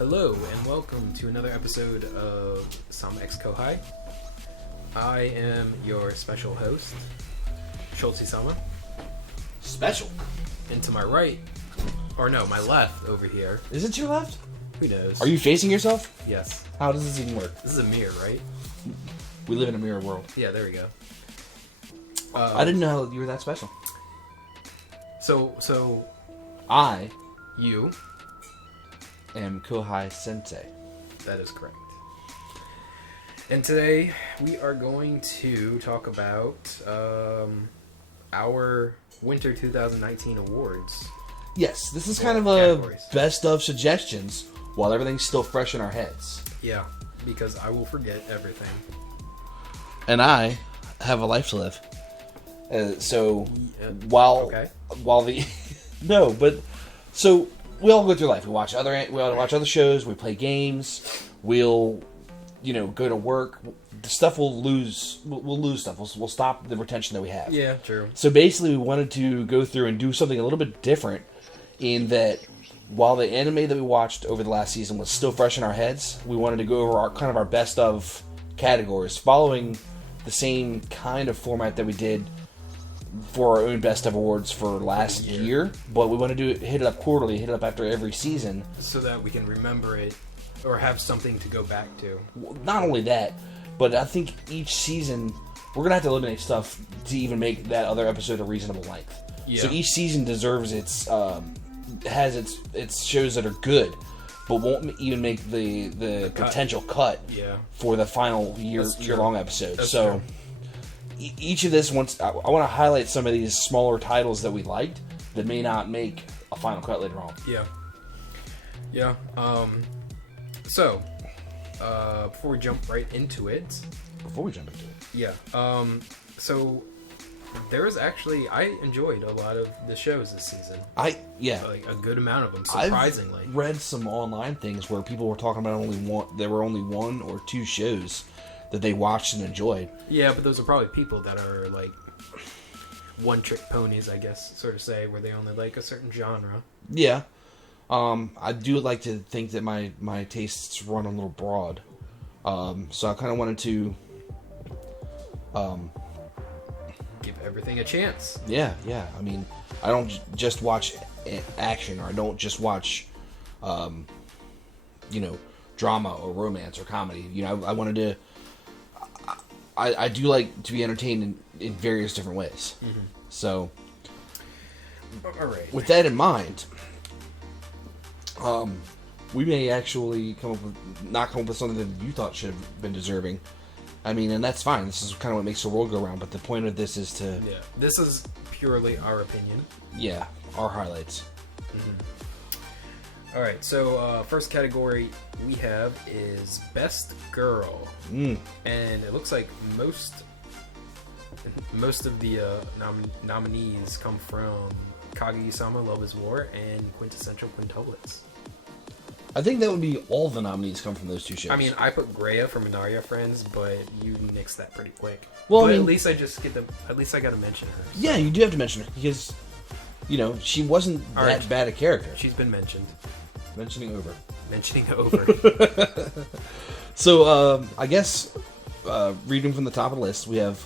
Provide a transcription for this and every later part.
Hello and welcome to another episode of Sama X Kohai. I am your special host, Schultzie-Sama. Special? And to my right, or no, my left over here. Is it your left? Who knows? Are you facing yourself? Yes. How does this even work? This is a mirror, right? We live in a mirror world. Yeah, there we go. I didn't know you were that special. So I you. am Kohai Sensei. That is correct. And today we are going to talk about our Winter 2019 awards. Yes, this is Or kind of a categories. best of suggestions while everything's still fresh in our heads. Yeah, because I will forget everything. And I have a life to live. While the no, but so we all go through life. We watch other shows. We play games. We'll go to work. The stuff we'll lose stuff. We'll stop the retention that we have. Yeah, true. So basically, we wanted to go through and do something a little bit different. In that, while the anime that we watched over the last season was still fresh in our heads, we wanted to go over our best of categories, following the same kind of format that we did for our own best of awards for last year. But we want to hit it up quarterly, hit it up after every season, so that we can remember it or have something to go back to. Not only that, but I think each season we're gonna have to eliminate stuff to even make that other episode a reasonable length. Yeah. So each season deserves its shows that are good, but won't even make the potential cut for the final year long episode. That's so true. Each of this I want to highlight some of these smaller titles that we liked that may not make a final cut later on. Yeah. So before we jump right into it. So there was actually, I enjoyed a lot of the shows this season. Like a good amount of them, surprisingly. I've read some online things where people were talking about there were only one or two shows that they watched and enjoyed. Yeah, but those are probably people that are like one-trick ponies, I guess, sort of say, where they only like a certain genre. Yeah. I do like to think that my tastes run a little broad. So I kind of wanted to give everything a chance. Yeah. I mean, I don't just watch action, or I don't just watch, drama or romance or comedy. I wanted to. I do like to be entertained in various different ways. Mm-hmm. So, all right. With that in mind, we may actually not come up with something that you thought should have been deserving. I mean, and that's fine. This is kind of what makes the world go round. But the point of this is to... Yeah, this is purely our opinion. Yeah, our highlights. Mm-hmm. All right, so first category we have is Best Girl. And it looks like most of the nominees come from Kaguya-sama, Love is War, and Quintessential Quintuplets. I think that would be all the nominees come from those two shows. I mean, I put Greya from Minaria Friends, but you nixed that pretty quick. Well, but at least I got to mention her. So. Yeah, you do have to mention her because, she wasn't that bad a character. She's been mentioned. Mentioning over. So, I guess, reading from the top of the list, we have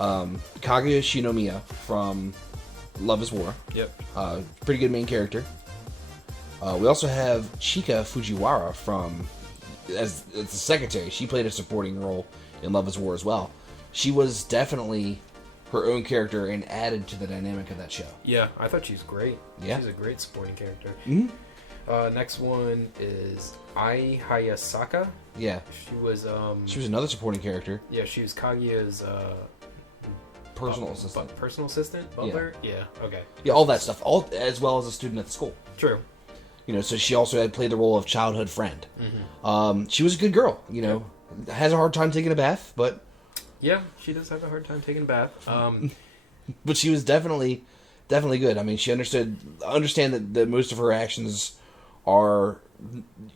Kaguya Shinomiya from Love is War. Yep. Pretty good main character. We also have Chika Fujiwara as the secretary. She played a supporting role in Love is War as well. She was definitely her own character and added to the dynamic of that show. Yeah, I thought she's great. Yeah. She's a great supporting character. Mm-hmm. Next one is Ai Hayasaka. Yeah. She was another supporting character. Yeah, she was Kaguya's personal assistant. Personal assistant? Butler? Yeah, okay. Yeah, all that stuff. As well as a student at the school. True. So she also had played the role of childhood friend. Mm-hmm. She was a good girl, has a hard time taking a bath, but... Yeah, she does have a hard time taking a bath. But she was definitely good. I mean, she understand that most of her actions are...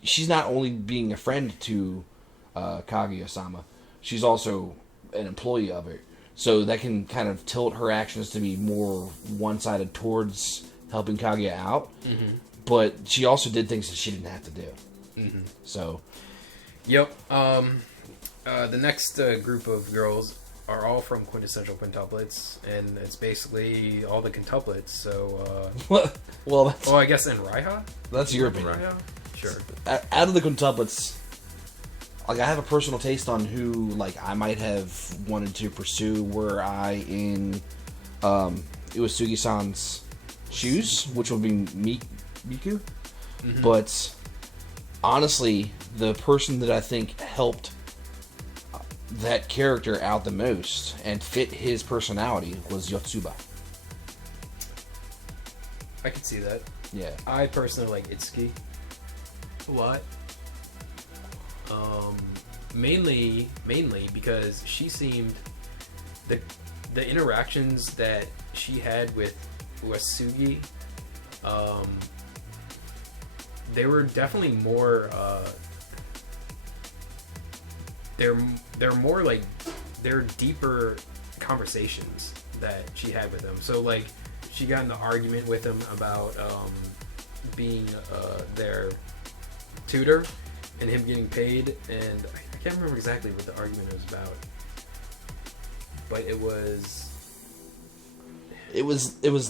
She's not only being a friend to Kaguya-sama, she's also an employee of it. So that can kind of tilt her actions to be more one-sided towards helping Kaguya out. Mm-hmm. But she also did things that she didn't have to do. Mm-hmm. So, yep. The next group of girls are all from quintessential quintuplets, and it's basically all the quintuplets. So, well, that's, I guess in Raiha. That's your opinion. Raiha? Sure. Out of the quintuplets, like I have a personal taste on who like I might have wanted to pursue. Were I in Uesugi-san's shoes, which would be Miku. Mm-hmm. But honestly, the person that I think helped that character out the most and fit his personality was Yotsuba. I could see that. Yeah. I personally like Itsuki a lot. Mainly because she seemed the interactions that she had with Uesugi, they were definitely more. They're more like they're deeper conversations that she had with him. So like she got in an argument with him about being their tutor and him getting paid, and I can't remember exactly what the argument was about, but it was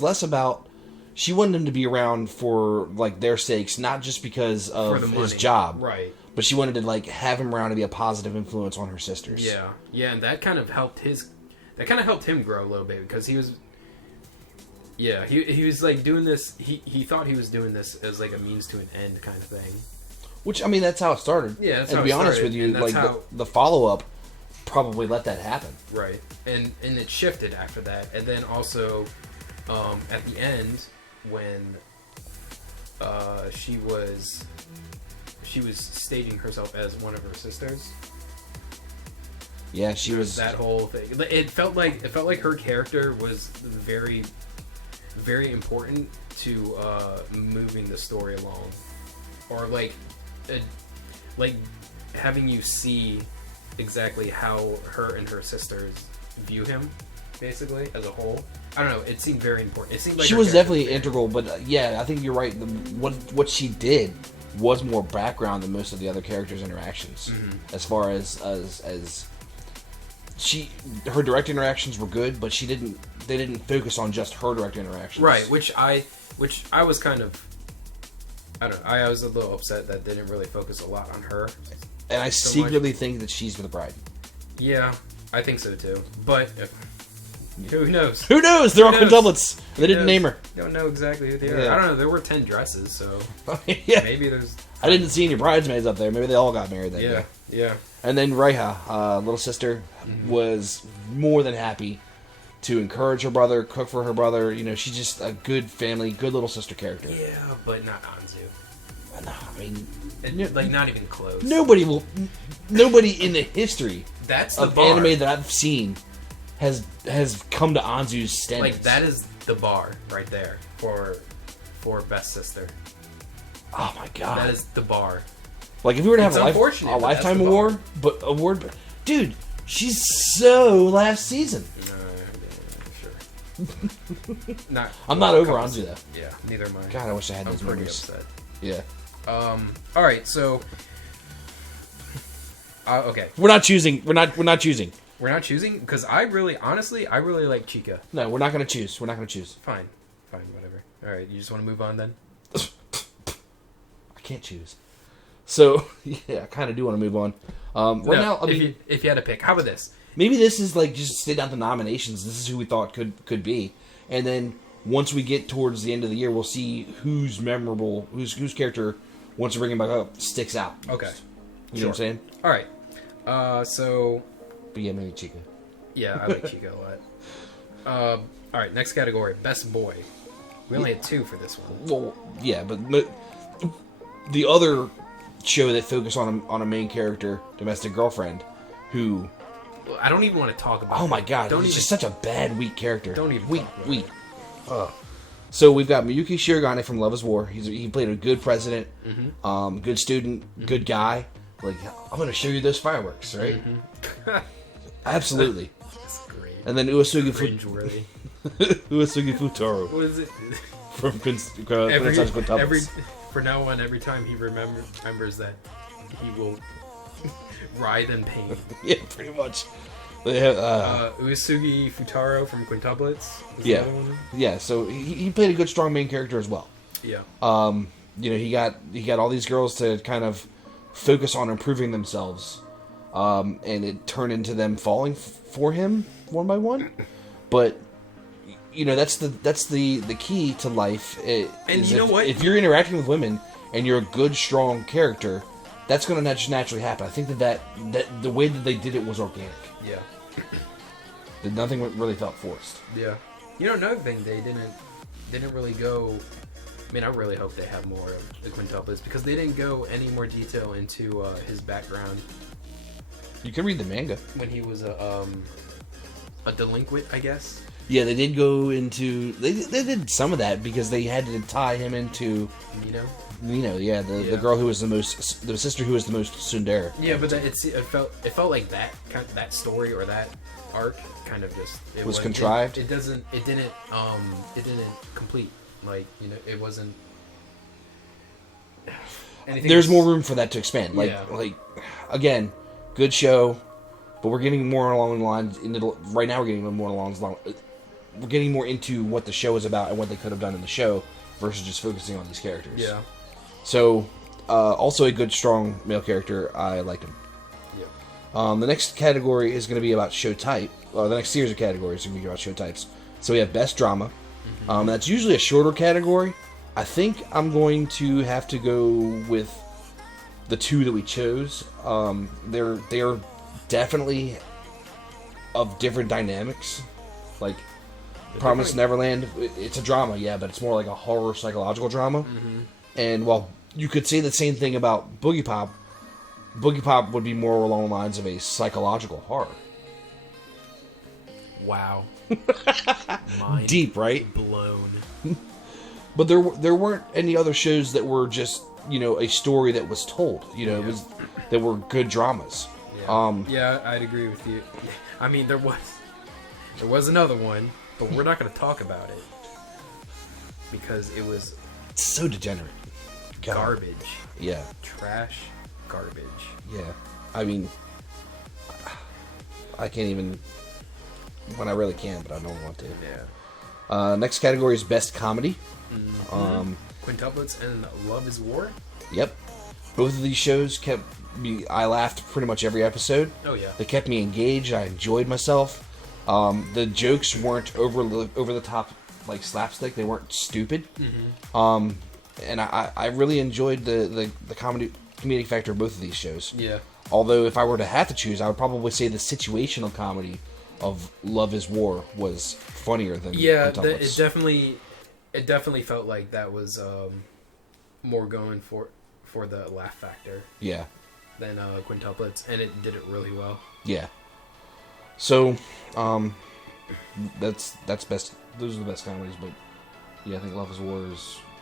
less about she wanted him to be around for like their sakes, not just because of his job, right? But she wanted to like have him around to be a positive influence on her sisters. Yeah, and that kind of helped him grow a little bit because he was. Yeah, he was like doing this. He thought he was doing this as like a means to an end kind of thing. Which, I mean, that's how it started. Yeah, that's how it started. And to be honest with you, like the follow up probably let that happen. Right, and it shifted after that, and then also at the end when she was staging herself as one of her sisters. Yeah, she was that whole thing. It felt like her character was very, very important to moving the story along, or like having you see exactly how her and her sisters view him, basically as a whole. I don't know. It seemed very important. It seemed like she was definitely integral, but yeah, I think you're right. What she did was more background than most of the other characters' interactions. Mm-hmm. As far as her direct interactions were good, but they didn't focus on just her direct interactions. Right, which I was kind of, I don't know, I was a little upset that they didn't really focus a lot on her. And I secretly think that she's the bride. Yeah, I think so too. But who knows? Who knows? They're all quintuplets. They didn't name her. Don't know exactly who they are. I don't know. There were 10 dresses, so yeah. Maybe there's. I didn't see any bridesmaids up there. Maybe they all got married that day. Yeah. And then Reiha, little sister, was more than happy to encourage her brother, cook for her brother. You know, she's just a good family, good little sister character. Yeah, but not Anzu. No, I mean, like not even close. Nobody in the history of anime that I've seen has come to Anzu's standards. Like that is the bar right there for best sister. Oh my god, that is the bar. Like if we were to have a lifetime award, dude, she's so last season. Sure. I'm not over Anzu though. Yeah, neither am I. God, I wish I had those memories. Upset. Yeah. All right, so. Okay. We're not choosing. We're not choosing. We're not choosing because I really like Chica. No, we're not gonna choose. We're not gonna choose. Fine, whatever. All right, you just want to move on then? I can't choose. So yeah, I kind of do want to move on. Now, I mean, if you had to pick, how about this? Maybe this is like just stay down the nominations. This is who we thought could be, and then once we get towards the end of the year, we'll see who's memorable, whose character, once we bring him back up, sticks out. Okay, you know what I'm saying? All right. So. But yeah, maybe Chica. Yeah, I like Chica a lot. All right, next category, best boy. We only had 2 for this one. Well, yeah, but the other show that focused on a main character, domestic girlfriend, who. Well, I don't even want to talk about. Oh my god, he's just such a bad, weak character. Don't even weak. So we've got Miyuki Shirogane from Love is War. He played a good president, good student, good guy. Like, I'm going to show you those fireworks, right? Mm-hmm. Absolutely. That's great. And then Uesugi Futaro. What is it? From Princess Quintuplets. For now on, every time he remembers that, he will writhe in pain. Yeah, pretty much. They have, Uesugi Futaro from Quintuplets. Yeah. Yeah, so he played a good, strong main character as well. Yeah. You know, he got all these girls to kind of focus on improving themselves, and it turned into them falling for him one by one. But you know, that's the key to life. And you know what? If you're interacting with women and you're a good, strong character, that's going to just naturally happen. I think that the way that they did it was organic. Yeah. That nothing really felt forced. Yeah. You know, another thing they didn't really go. I mean, I really hope they have more of the quintuplets because they didn't go any more detail into his background. You can read the manga when he was a delinquent, I guess. Yeah, they did go into they did some of that because they had to tie him into Nino, yeah, the girl who was the sister who was the most tsundere. Yeah, but it felt like that story or that arc kind of just was contrived. It didn't complete. Like, you know, it wasn't anything. There's more room for that to expand. Like again, good show, but we're getting more along the lines. Right now, we're getting more along. We're getting more into what the show is about and what they could have done in the show versus just focusing on these characters. Yeah. So, also a good, strong male character. I liked him. Yeah. The next category is going to be about show type. The next series of categories is going to be about show types. So we have best drama. Mm-hmm. That's usually a shorter category. I think I'm going to have to go with the two that we chose. They're definitely of different dynamics. Like Promised Neverland, it's a drama, yeah, but it's more like a horror psychological drama. Mm-hmm. And while you could say the same thing about Boogie Pop would be more along the lines of a psychological horror. Wow. Deep, right? Blown. But there weren't any other shows that were just, you know, a story that was told. You know, that were good dramas. Yeah. Yeah, I'd agree with you. I mean, there was another one, but we're not going to talk about it because it was so degenerate. Garbage. Yeah. Trash. Garbage. Yeah. I mean, I can't even. When I really can, but I don't want to. Yeah. Next category is best comedy. Mm-hmm. Quintuplets and Love is War. Yep. Both of these shows kept me. I laughed pretty much every episode. Oh yeah. They kept me engaged. I enjoyed myself. The jokes weren't over the top like slapstick. They weren't stupid. Mm-hmm. And I really enjoyed the comedic factor of both of these shows. Yeah. Although if I were to have to choose, I would probably say the situational comedy of Love is War was funnier than it definitely felt like that was more going for the laugh factor than quintuplets, and it did it really well. Yeah. So that's best. Those are the best comedies, but yeah, I think Love is War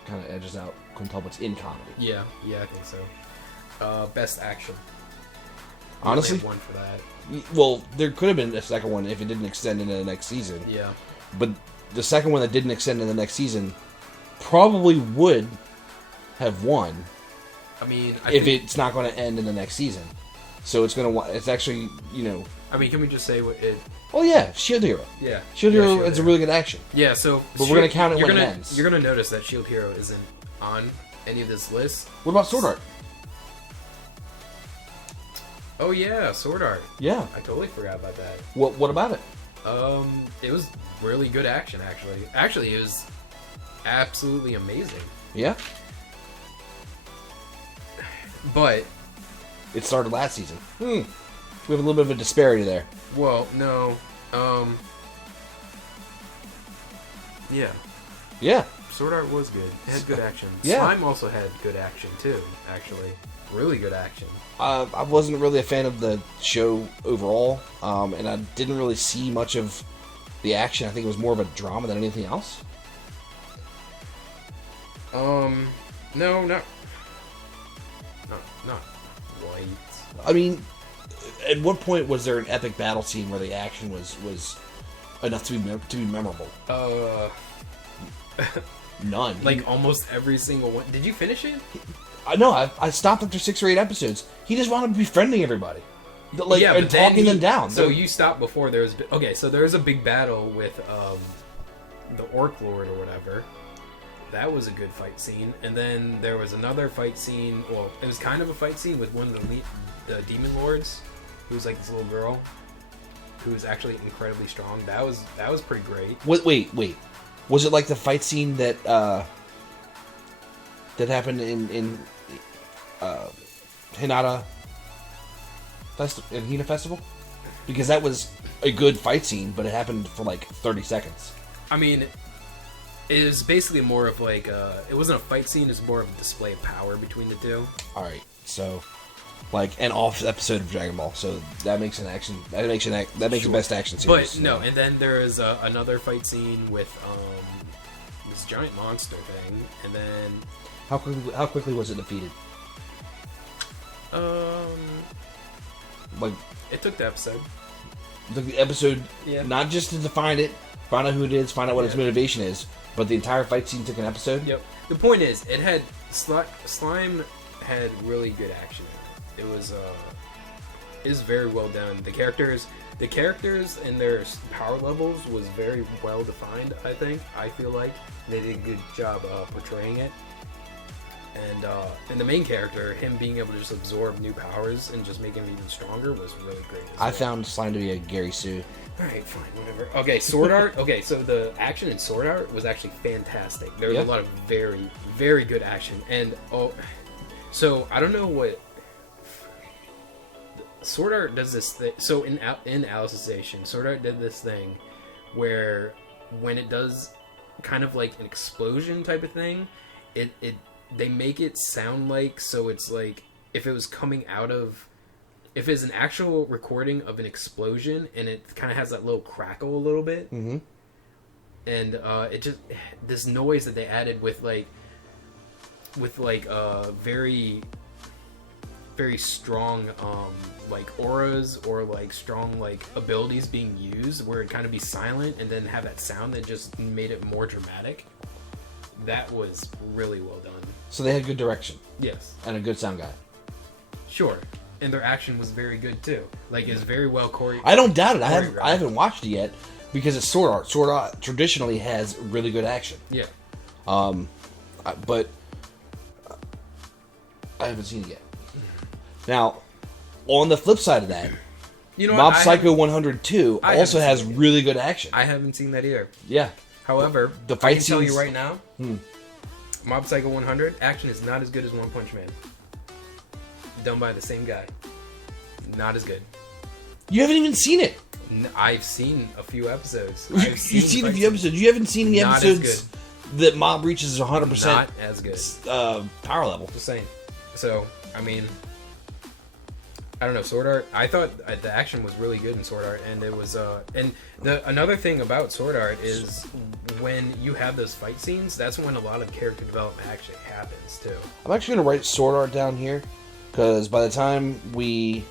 kind of edges out quintuplets in comedy. Yeah, I think so. Best action. Honestly, one for that. Well, there could have been a second one if it didn't extend into the next season. Yeah. But the second one that didn't extend into the next season probably would have won. I mean, if it's not going to end in the next season, so it's actually, you know. I mean, can we just say what it? Oh yeah, Shield Hero. Yeah. Shield Hero is a really good action. Yeah. So. But we're going to count it when it ends. You're going to notice that Shield Hero isn't on any of this list. What about Sword Art? Oh yeah, Sword Art. Yeah. I totally forgot about that. What about it? It was really good action, actually. Actually, it was absolutely amazing. Yeah. But it started last season. We have a little bit of a disparity there. Well, no. Yeah. Yeah. Sword Art was good. It had good action. Yeah. Slime also had good action too, actually. Really good action. I wasn't really a fan of the show overall, and I didn't really see much of the action. I think it was more of a drama than anything else. No, not quite. I mean, at what point was there an epic battle scene where the action was enough to be memorable? None. Like almost every single one. Did you finish it? No, I stopped after 6 or 8 episodes. He just wound up befriending everybody. Like, yeah, and talking them down. So you stopped before there was... Okay, so there was a big battle with the Orc Lord or whatever. That was a good fight scene. And then there was another fight scene... Well, it was kind of a fight scene with one of the Demon Lords, who was like this little girl, who was actually incredibly strong. That was pretty great. Wait. Was it like the fight scene that happened in Hinata Festival? Because that was a good fight scene, but it happened for like 30 seconds. I mean, it was basically more of like it wasn't a fight scene; it was more of a display of power between the two. All right, so like an off episode of Dragon Ball, so that makes an action. That makes the best action series. But no, and then there is another fight scene with this giant monster thing, and then how quickly was it defeated? Like it took the episode. Yeah. Not just to define it, find out who it is, find out what its motivation is, but the entire fight scene took an episode. Yep. The point is, it had Slime had really good action in it. It was very well done. The characters and their power levels was very well defined. I feel like they did a good job portraying it. And the main character, him being able to just absorb new powers and just make him even stronger was really great. I found Slime to be a Gary Sue. Alright, fine, whatever. Okay, Sword Art. Okay, so the action in Sword Art was actually fantastic. There was a lot of very, very good action. And, so I don't know what... Sword Art does this thing... So in Alicization, Sword Art did this thing where when it does kind of like an explosion type of thing, they make it sound like, so it's like if it was coming out of, if it's an actual recording of an explosion and it kind of has that little crackle a little bit, and it just, this noise that they added with very, very strong like auras or like strong like abilities being used, where it kind of be silent and then have that sound that just made it more dramatic. That was really well done. So they had good direction. Yes. And a good sound guy. Sure. And their action was very good too. Like, it's very well choreographed. I don't doubt it. I haven't watched it yet because it's Sword Art. Sword Art traditionally has really good action. Yeah. But I haven't seen it yet. Now, on the flip side of that, Mob Psycho 102 also has really good action. I haven't seen that either. Yeah. However, the fight I can tell you right now, Mob Psycho 100 action is not as good as One Punch Man. Done by the same guy. Not as good. You haven't even seen it. I've seen a few episodes. You've seen a few episodes. You haven't seen any episodes that Mob reaches 100%. Not as good. Power level. Just saying. So, I mean, I don't know, Sword Art. I thought the action was really good in Sword Art, and it was. Another thing about Sword Art is when you have those fight scenes, that's when a lot of character development actually happens too. I'm actually gonna write Sword Art down here, because by the time we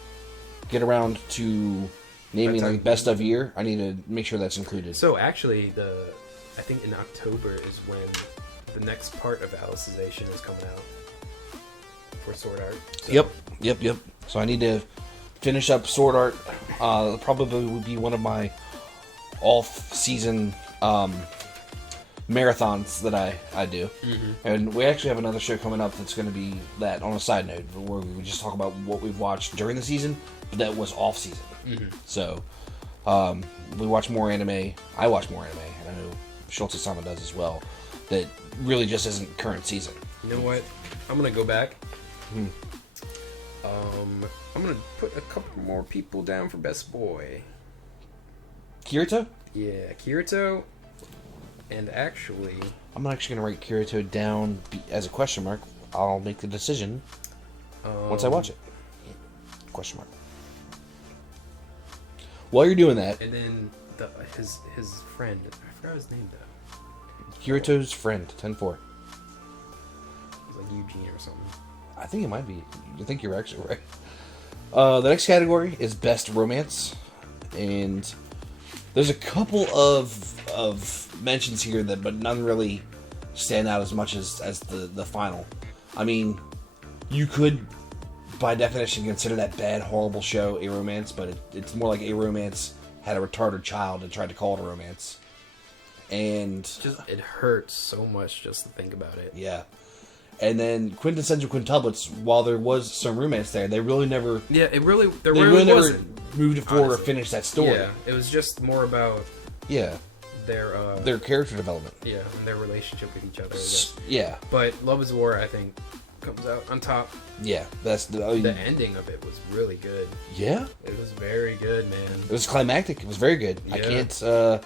get around to naming like best of year, I need to make sure that's included. So actually, I think in October is when the next part of Alicization is coming out for Sword Art. So. Yep. So I need to finish up Sword Art. Probably would be one of my off-season marathons that I do. And we actually have another show coming up that's going to be that, on a side note, where we just talk about what we've watched during the season, but that was off-season. So we watch more anime. I watch more anime, and I know Schultzie-Sama does as well. That really just isn't current season. You know what? I'm going to go back. I'm gonna put a couple more people down for best boy. Kirito? Yeah, Kirito. And actually, I'm actually gonna write Kirito down as a question mark. I'll make the decision once I watch it. Question mark. While you're doing that, and then his friend. I forgot his name though. Kirito's friend, 10-4. It was like Eugene or something. I think it might be. I think you're actually right. The next category is Best Romance. And there's a couple of mentions here, but none really stand out as much as the final. I mean, you could, by definition, consider that bad, horrible show a romance, but it's more like a romance had a retarded child and tried to call it a romance. And it hurts so much just to think about it. Yeah. And then quintessential quintuplets, while there was some romance there, they really never... Yeah, They really never moved it forward honestly. or finished that story. Yeah, it was just more about... Yeah. Their character development. Yeah, and their relationship with each other, I guess. Yeah. But Love is War, I think, comes out on top. Yeah, that's the ending of it was really good. Yeah? It was very good, man. It was climactic. It was very good. Yeah.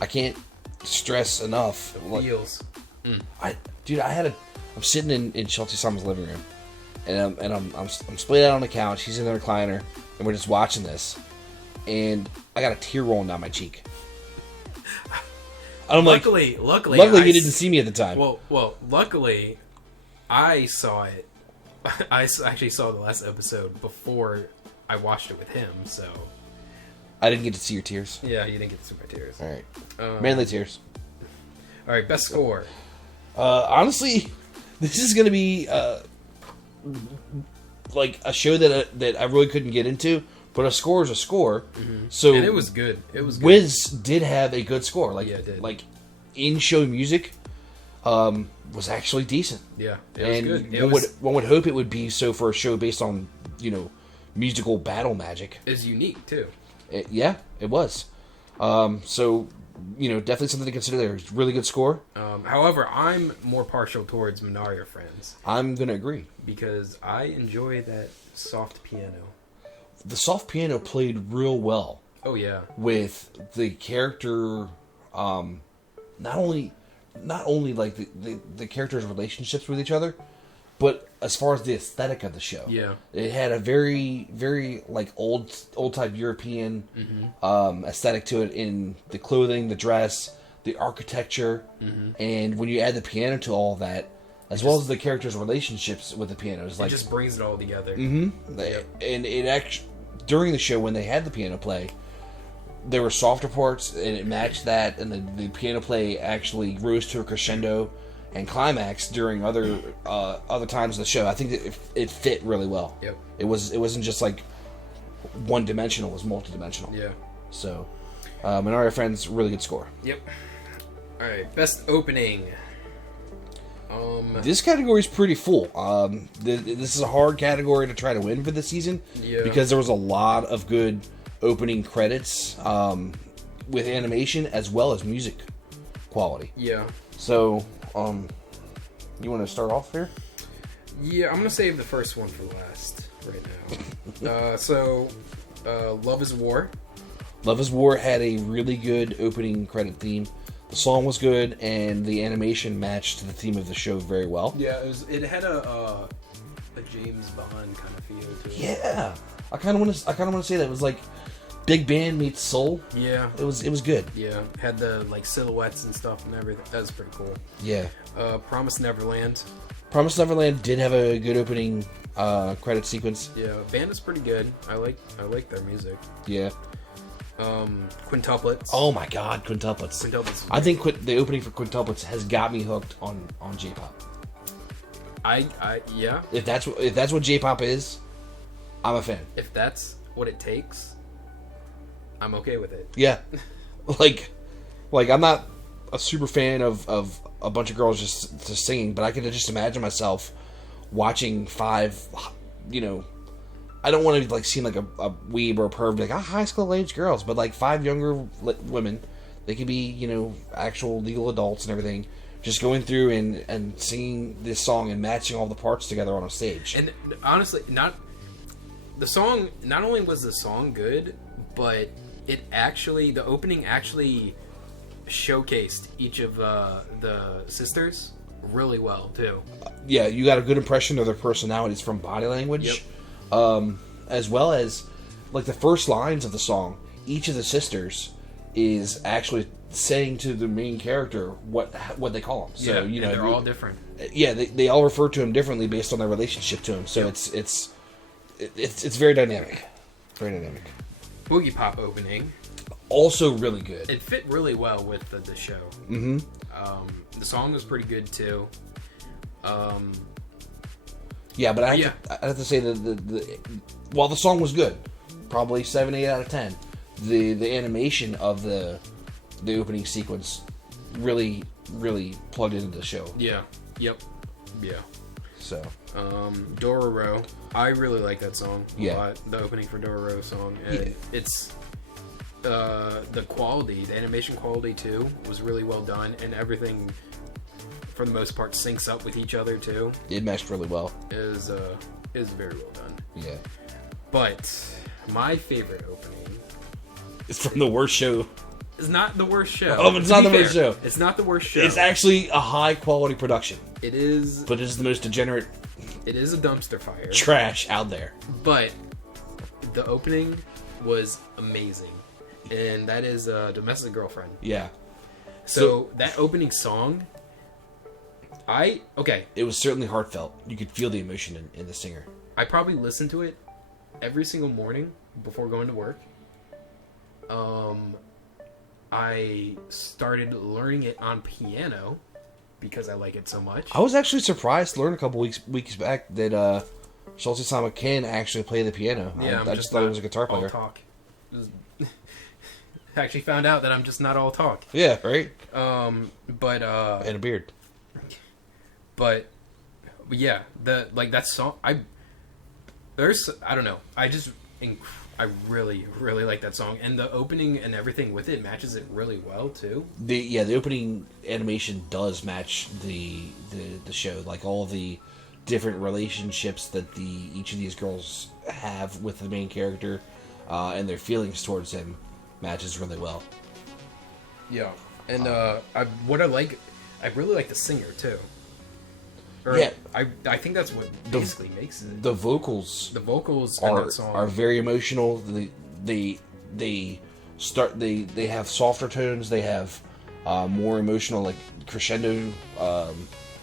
I can't stress enough. The feels. I'm sitting in Schultzie-Sama's living room, and I'm splayed out on the couch. He's in the recliner, and we're just watching this, and I got a tear rolling down my cheek. I'm luckily, you didn't see me at the time. Well, luckily, I saw it. I actually saw the last episode before I watched it with him, so I didn't get to see your tears. Yeah, you didn't get to see my tears. All right, mainly tears. All right, best score. Honestly, this is gonna be like a show that I really couldn't get into, but a score is a score. Mm-hmm. So and it was good. It was good. Wiz did have a good score. Like, yeah, it did. Like in-show music was actually decent. Yeah, it was good. One would hope it would be so for a show based on, musical battle magic. It's unique too. It was. So, definitely something to consider there. It's really good score. However, I'm more partial towards Minari Friends. I'm going to agree. Because I enjoy that soft piano. The soft piano played real well. Oh, yeah. With the character, not only like the characters' relationships with each other, but as far as the aesthetic of the show. Yeah. It had a very, very like old type European aesthetic to it in the clothing, the dress, the architecture, and when you add the piano to all of that, as well as the characters' relationships with the piano, it just brings it all together. Yep. And it actually, during the show when they had the piano play, there were softer parts and it matched that, and the piano play actually rose to a crescendo and climax during other times of the show. I think that it fit really well. Yep. It wasn't just like one dimensional; it was multi-dimensional. Yeah. So, Minari Friends, really good score. Yep. All right, best opening. This category is pretty full. This is a hard category to try to win for the season. Yeah. Because there was a lot of good opening credits with animation as well as music quality. Yeah. So, you want to start off here? Yeah, I'm gonna save the first one for last right now. Love is War. Love is War had a really good opening credit theme. The song was good, and the animation matched the theme of the show very well. Yeah, it had a James Bond kind of feel to it. Yeah, I kind of want to say that it was like Big Band meets Soul. Yeah, it was good. Yeah, had the like silhouettes and stuff and everything. That was pretty cool. Yeah. Promised Neverland. Promised Neverland did have a good opening credit sequence. Yeah, band is pretty good. I like their music. Yeah. Quintuplets. Oh my God, Quintuplets! I think the opening for Quintuplets has got me hooked on J-pop. Yeah. If that's what J-pop is, I'm a fan. If that's what it takes, I'm okay with it. Yeah, like I'm not a super fan of a bunch of girls just singing, but I can just imagine myself watching five, I don't want to like seem like a weeb or a perv, like high school age girls, but like five younger women, they could be actual legal adults and everything, just going through and singing this song and matching all the parts together on a stage. And honestly, not only was the song good, but the opening actually showcased each of the sisters really well too. Yeah, you got a good impression of their personalities from body language. Yep. As well as like the first lines of the song, each of the sisters is actually saying to the main character what they call him. So yeah, they're all different. Yeah, they all refer to him differently based on their relationship to him. So yep. it's very dynamic. Very dynamic. Boogie Pop opening. Also really good. It fit really well with the show. Mm-hmm. The song was pretty good too. Yeah, but I have to say while the song was good, probably 7, 8 out of 10, the animation of the opening sequence really plugged into the show. Yeah. Yep. Yeah. So. Dororo. I really like that song a Yeah. lot. The opening for Dororo song. And it's the quality, the animation quality too, was really well done, and everything for the most part syncs up with each other too. It meshed really well. Is very well done. Yeah. But my favorite opening It's from the worst show. is not the worst show. Oh, it's not the worst show. It's not the worst show. It's actually a high quality production. It is. But it is the most degenerate It is a dumpster fire. trash out there. But the opening was amazing, and that is Domestic Girlfriend. Yeah. So that opening song, it was certainly heartfelt. You could feel the emotion in the singer. I probably listen to it every single morning before going to work. I started learning it on piano because I like it so much. I was actually surprised to learn a couple weeks back that Schultzie-Sama can actually play the piano. Yeah, I just thought he was a guitar player. All talk. I actually found out that I'm just not all talk. Yeah, right? But And a beard. But yeah, that song. I don't know. I really like that song, and the opening and everything with it matches it really well too. The opening animation does match the show, like all the different relationships that each of these girls have with the main character, and their feelings towards him matches really well. Yeah, and I really like the singer too. Yeah, I think that's what basically makes it. The vocals in that song are very emotional. They have softer tones. They have more emotional, like crescendo,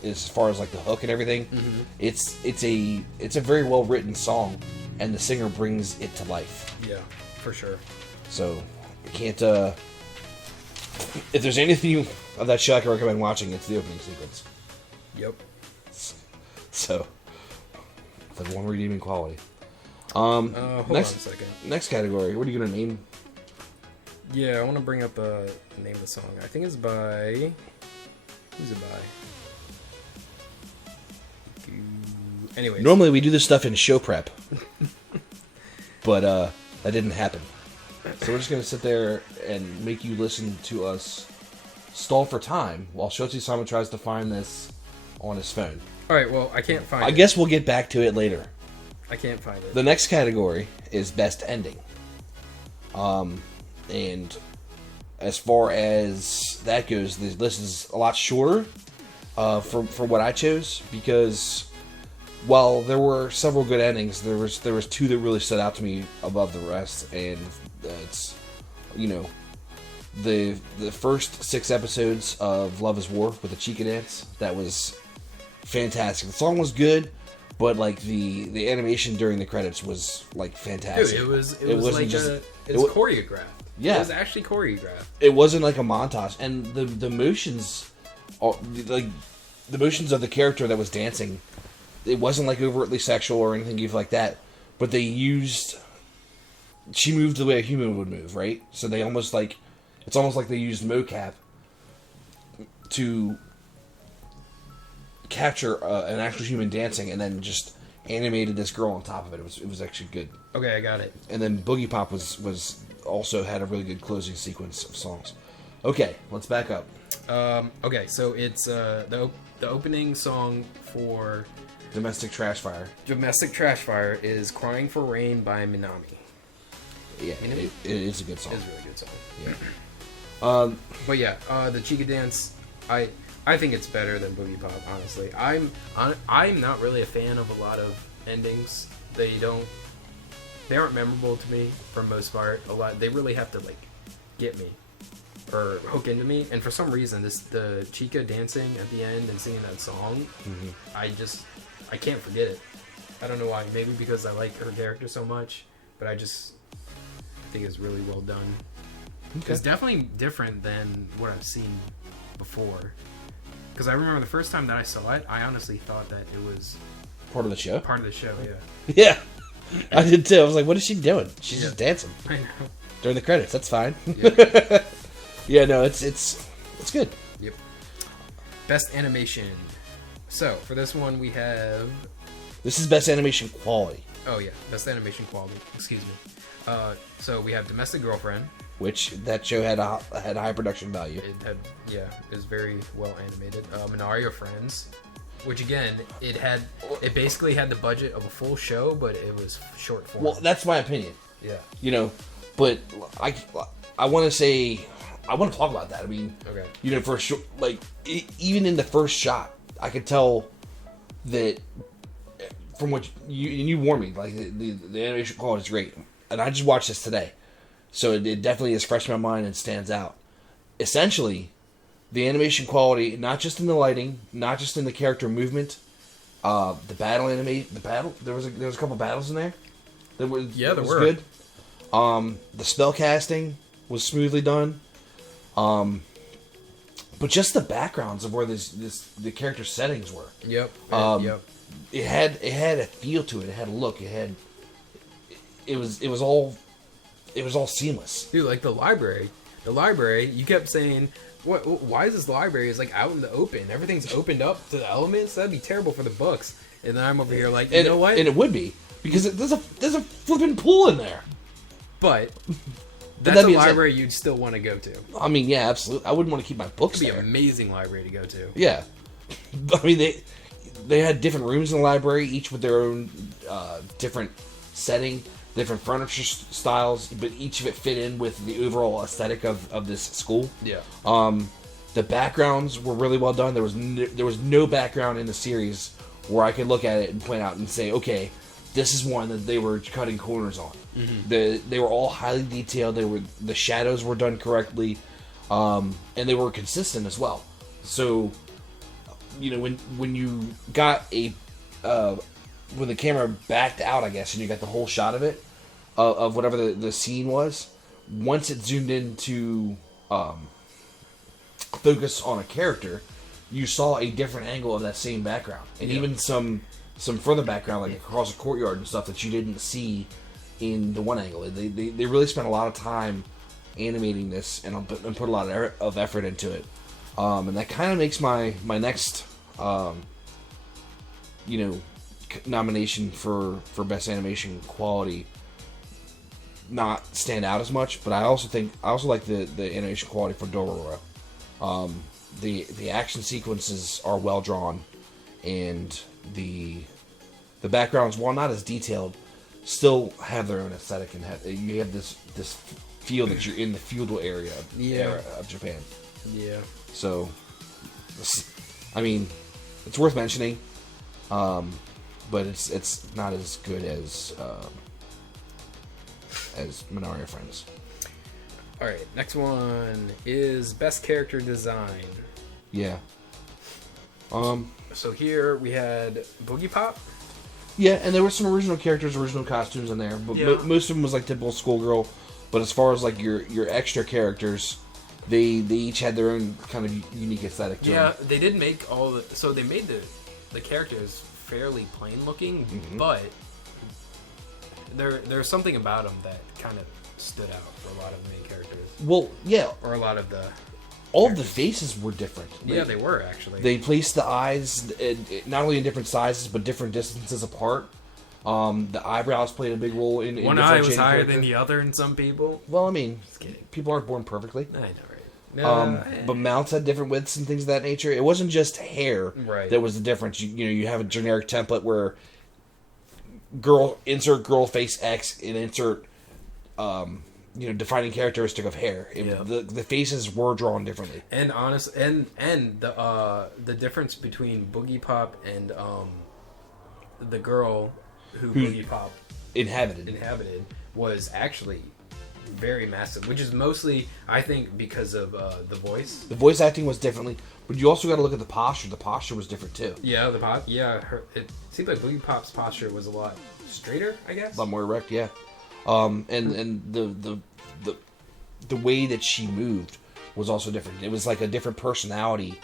as far as like the hook and everything. Mm-hmm. It's a very well written song, and the singer brings it to life. Yeah, for sure. So I can't. If there's anything of that show I can recommend watching, it's the opening sequence. Yep. So, the one redeeming quality. Hold on a second. Next category. What are you gonna name? Yeah, I want to bring up the name of the song. I think it's by. Who's it by? Anyways. Normally we do this stuff in show prep, but that didn't happen. So we're just gonna sit there and make you listen to us stall for time while Schultzie-Sama tries to find this on his phone. Alright, well, I can't find it. I guess we'll get back to it later. I can't find it. The next category is best ending. And as far as that goes, this list is a lot shorter for what I chose, because while there were several good endings, there was two that really stood out to me above the rest, and it's, the first 6 episodes of Love is War with the Chica dance. That was fantastic. The song was good, but like the animation during the credits was like fantastic. Dude, it was choreographed. Yeah, it was actually choreographed. It wasn't like a montage, and the motions, like the motions of the character that was dancing, it wasn't like overtly sexual or anything like that. But she moved the way a human would move, right? So they it's almost like they used mocap to capture an actual human dancing, and then just animated this girl on top of it. It was actually good. Okay, I got it. And then Boogie Pop was also had a really good closing sequence of songs. Okay, let's back up. Okay, so it's the opening song for Domestic Trash Fire. Domestic Trash Fire is "Crying for Rain" by Minami. Yeah, it is a good song. It is a really good song. Yeah. But yeah, the Chica dance, I think it's better than Boogie Pop. Honestly, I'm not really a fan of a lot of endings. They aren't memorable to me for the most part. They really have to like get me or hook into me. And for some reason, the Chica dancing at the end and singing that song, I can't forget it. I don't know why. Maybe because I like her character so much, but I think it's really well done. Okay. It's definitely different than what I've seen before. Because I remember the first time that I saw it, I honestly thought that it was Part of the show? part of the show, yeah. Yeah. I did too. I was like, what is she doing? She's just dancing. I know. During the credits. That's fine. Yep. Yeah, no, it's good. Yep. Best animation. So, for this one, we have... This is best animation quality. Oh, yeah. Best animation quality. Excuse me. So, we have Domestic Girlfriend. Which, that show had a high production value. It had, yeah, it was very well animated. Minari Friends. Which, again, it basically had the budget of a full show, but it was short form. Well, that's my opinion. Yeah. You know, but I want to talk about that. I mean, Okay. You know, for sure, like, even in the first shot, I could tell that from what you warned me, like, the animation quality is great. And I just watched this today. So it definitely is fresh in my mind and stands out. Essentially, the animation quality, not just in the lighting, not just in the character movement, the battle there was a couple battles in there. That was good. The spell casting was smoothly done. But just the backgrounds of where the character settings were. Yep. Yep. It had a feel to it. It had a look. It was all seamless. Dude, like the library. The library, you kept saying, why is this library is like out in the open? Everything's opened up to the elements. That'd be terrible for the books. And then I'm over here like, you know what? And it would be because there's a flipping pool in there. But that's a library you'd still want to go to. I mean, yeah, absolutely. I wouldn't want to keep my books there. It'd be an amazing library to go to. Yeah. I mean, they had different rooms in the library, each with their own different setting, different furniture styles, but each of it fit in with the overall aesthetic of this school. Yeah. The backgrounds were really well done. There was no background in the series where I could look at it and point out and say, okay, this is one that they were cutting corners on. Mm-hmm. They were all highly detailed. The shadows were done correctly, and they were consistent as well. So, you know, when you got when the camera backed out, I guess, and you got the whole shot of it, of whatever the scene was, once it zoomed in to focus on a character, you saw a different angle of that same background, and even some further background, like across a courtyard and stuff that you didn't see in the one angle. They really spent a lot of time animating this and put a lot of effort into it, and that kind of makes my next nomination for best animation quality not stand out as much. But I also like the animation quality for Dororo. The action sequences are well drawn, and the backgrounds, while not as detailed, still have their own aesthetic, and you have this feel that you're in the feudal era of Japan. Yeah. So, I mean, it's worth mentioning, but it's not as good as Minari Friends. All right, next one is best character design. Yeah. So here we had Boogie Pop. Yeah, and there were some original characters, original costumes in there, but most of them was like typical schoolgirl. But as far as like your extra characters, they each had their own kind of unique aesthetic to them. Yeah, they did make so they made the characters fairly plain looking, but there's something about them that kind of stood out for a lot of the main characters. Well, yeah, or a lot of the. All of the faces were different. Yeah, they were actually. They placed the eyes not only in different sizes but different distances apart. The eyebrows played a big role in one eye was higher than the other in some people. Well, I mean, people aren't born perfectly. I know, right? But mouths had different widths and things of that nature. It wasn't just hair that was the difference. You have a generic template where insert girl face X and insert defining characteristic of hair. The faces were drawn differently. And the difference between Boogie Pop and the girl who Boogie Pop inhabited was actually very massive, which is mostly, I think, because of the voice. The voice acting was differently, but you also got to look at the posture. The posture was different too. Yeah, it seemed like Boogie Pop's posture was a lot straighter, I guess. A lot more erect, yeah. And the way that she moved was also different. It was like a different personality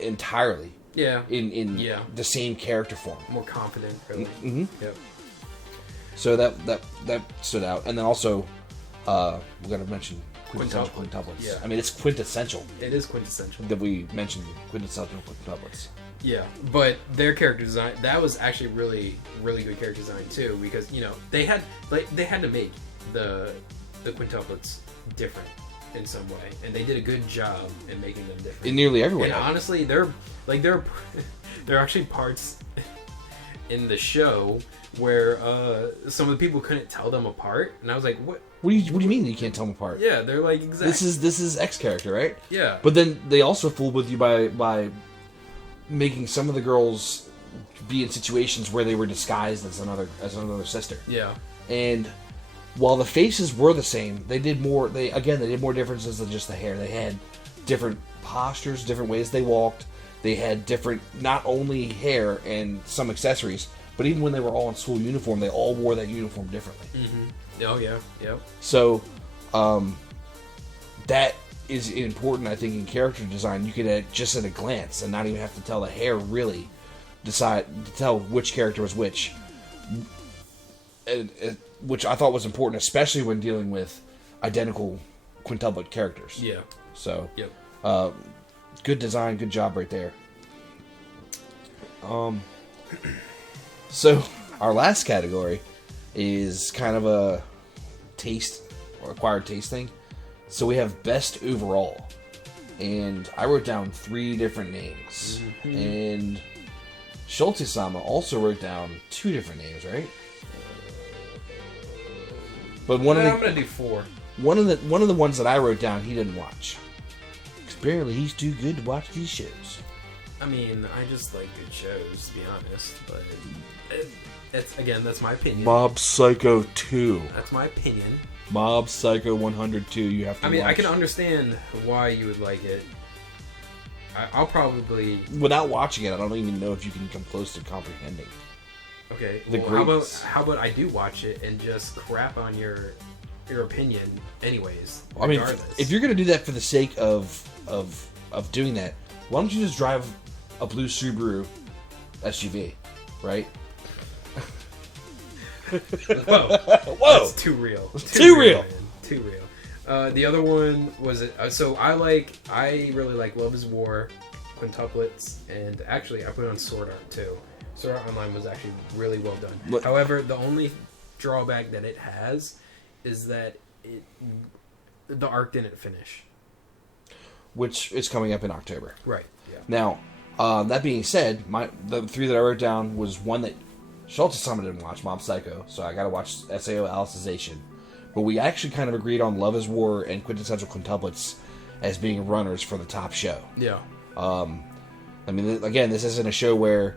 entirely. Yeah. In the same character form. More confident, really. Mm-hmm. Yep. So that stood out. And then also, we got to mention quintessential quintuplets. Yeah. I mean, it's quintessential. It is quintessential. That we mentioned quintessential quintuplets. Yeah, but their character design, that was actually really, really good character design too, because, you know, they had to make the quintuplets different in some way, and they did a good job in making them different. In nearly every way. And honestly, there are actually parts in the show where some of the people couldn't tell them apart, and I was like, what? What do you mean you can't tell them apart? Yeah, they're like, exactly. This is X character, right? Yeah. But then they also fooled with you by making some of the girls be in situations where they were disguised as another sister. Yeah. And while the faces were the same, they did more differences than just the hair. They had different postures, different ways they walked. They had different, not only hair and some accessories, but even when they were all in school uniform, they all wore that uniform differently. Mm-hmm. Oh, yeah. Yep. So, that is important, I think, in character design. You could, just at a glance, and not even have to tell the hair, really decide to tell which character was which. Which I thought was important, especially when dealing with identical quintuplet characters. Yeah. So, yep. Good design, good job right there. So, our last category is kind of a taste or acquired taste thing. So we have best overall, and I wrote down 3 different names, and Schultzie-Sama also wrote down 2 different names, right? But I'm gonna do 4. One of the ones that I wrote down, he didn't watch. Apparently, he's too good to watch these shows. I mean, I just like good shows, to be honest. But that's my opinion. Mob Psycho 2. That's my opinion. Mob Psycho 102. You have to. I mean, watch. I can understand why you would like it. I'll probably. Without watching it, I don't even know if you can come close to comprehending. Okay. The how about I do watch it and just crap on your opinion, anyways. I mean, if you're gonna do that for the sake of doing that, why don't you just drive a blue Subaru SUV, right? Whoa! That's too real. Too real. Man. Too real. The other one was I really like Love Is War, quintuplets, and actually I put on Sword Art too. Sword Art Online was actually really well done. However, the only drawback that it has is that the arc didn't finish. Which is coming up in October. Right. Yeah. Now, that being said, the 3 that I wrote down was one that Schultzie-Sama didn't watch, Mob Psycho, so I gotta watch SAO Alicization. But we actually kind of agreed on Love Is War and Quintessential Quintuplets as being runners for the top show. Yeah. I mean, again, this isn't a show where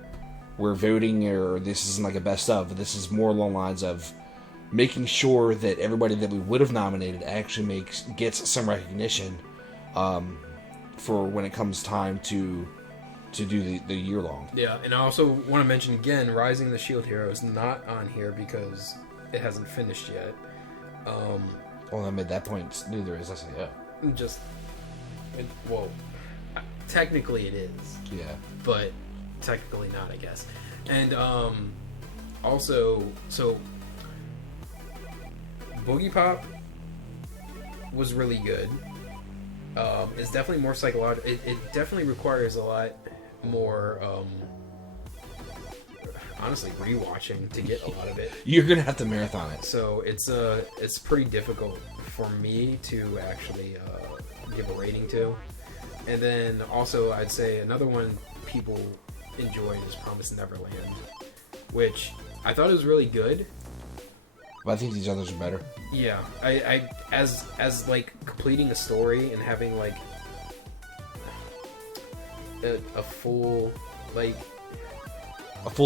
we're voting or this isn't like a best of, but this is more along the lines of making sure that everybody that we would have nominated actually gets some recognition for when it comes time to do the year long. Yeah, and I also want to mention again, Rising of the Shield Hero is not on here because it hasn't finished yet. Well, I made that point. Neither is SAO. Technically it is. Yeah. But technically not, I guess. And also, so Boogie Pop was really good. It's definitely more psychological. It definitely requires a lot more, honestly, rewatching to get a lot of it. You're gonna have to marathon it. So it's pretty difficult for me to actually give a rating to. And then also, I'd say another one people enjoyed is Promised Neverland, which I thought it was really good. But I think these others are better. Yeah, I as like completing a story and having like a full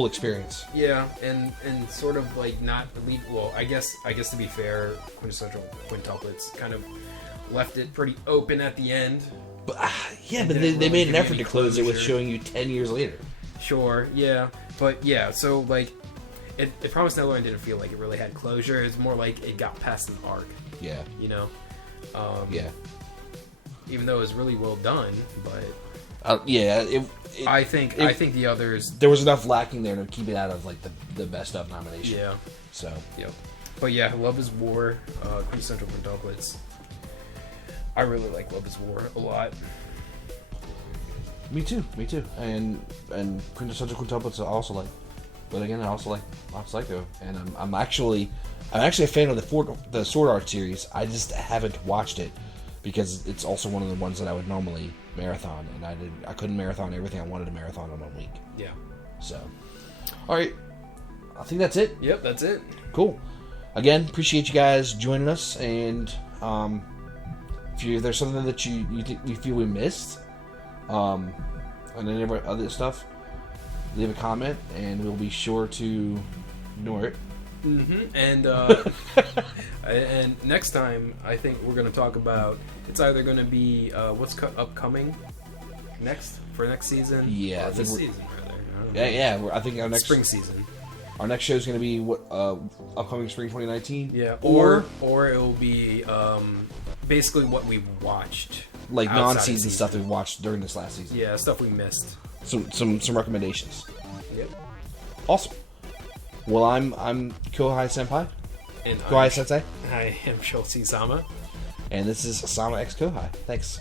experience. Yeah, and sort of like not leave. Well, I guess to be fair, Quintessential Quintuplets kind of left it pretty open at the end. But but they made an effort to close it with showing you 10 years later. Sure, yeah, but yeah, so like. It Promised Neverland didn't feel like it really had closure. It's more like it got past an arc. Yeah. You know? Yeah. even though it was really well done. But I think the others. There was enough lacking there to keep it out of like the best of nomination. Yeah. So. Yep. But yeah, Love Is War, quintessential quintuplets. I really like Love Is War a lot. Me too. And quintessential quintuplets I also like. But again, I also like Mob Psycho, and I'm actually a fan of the Sword Art series. I just haven't watched it because it's also one of the ones that I would normally marathon, and I couldn't marathon everything I wanted to marathon in 1 week. Yeah. So, all right, I think that's it. Yep, that's it. Cool. Again, appreciate you guys joining us, and if there's something that you feel we missed, and any of our other stuff, leave a comment, and we'll be sure to ignore it. Mm-hmm. And next time, I think we're going to talk about. It's either going to be what's upcoming next for next season. Yeah, this season rather. I think our next spring season. Our next show is going to be upcoming spring 2019. Yeah, or it will be basically what we watched, like non-season stuff that we watched during this last season. Yeah, stuff we missed. Some recommendations. Yep. Awesome. Well, I'm Kohai Senpai. And Kohai Sensei. I am Schultzie-Sama. And this is Sama X Kohai. Thanks.